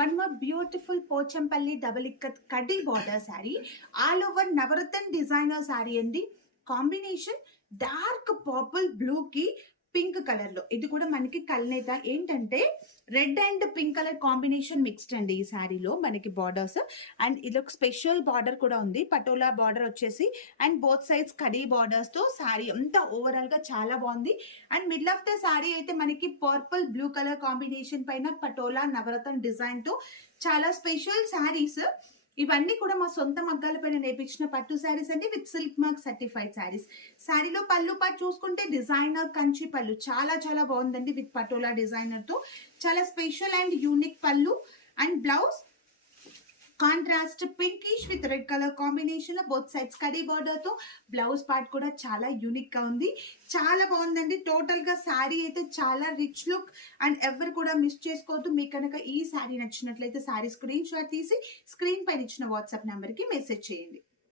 One more beautiful Pochampalli double ikat kadi border saree, all over Navarathan designer saree అండి. Combination dark purple blue కి pink colour లో, ఇది కూడా మనకి కల్నేత ఏంటంటే red and pink colour combination mixed అండి ఈ శారీలో మనకి బార్డర్స్. అండ్ ఇది ఒక స్పెషల్ బార్డర్ కూడా ఉంది, పటోలా బార్డర్ వచ్చేసి, and both sides khadi borders తో శారీ అంతా ఓవరాల్ గా చాలా బాగుంది. And middle of the sari అయితే మనకి పర్పుల్ బ్లూ కలర్ కాంబినేషన్ పైన పటోలా నవరత్న డిజైన్ తో చాలా స్పెషల్ శారీస్. ఇవన్నీ కూడా మా సొంత మగ్గాల పైన నేర్పించిన పట్టు శారీస్ అండి, with silk mark certified saris. శారీలో పళ్ళు పాటు చూసుకుంటే డిజైనర్ కంచి పళ్ళు చాలా చాలా బాగుందండి, విత్ పటోలా డిజైనర్ తో చాలా స్పెషల్ అండ్ యూనిక్ పళ్ళు. And blouse contrast pinkish with red colour combination లో బోత్ సైడ్స్ కడీ బార్డర్ తో బ్లౌజ్ పార్ట్ కూడా చాలా యూనిక్ గా ఉంది, చాలా బాగుందండి. టోటల్ గా శారీ అయితే చాలా రిచ్ లుక్. అండ్ ఎవరు కూడా మిస్ చేసుకోవద్దు. మీకు కనుక ఈ శారీ నచ్చినట్లయితే శారీ స్క్రీన్ షాట్ తీసి స్క్రీన్ పైన ఇచ్చిన వాట్సాప్ నెంబర్ కి మెసేజ్ చేయండి.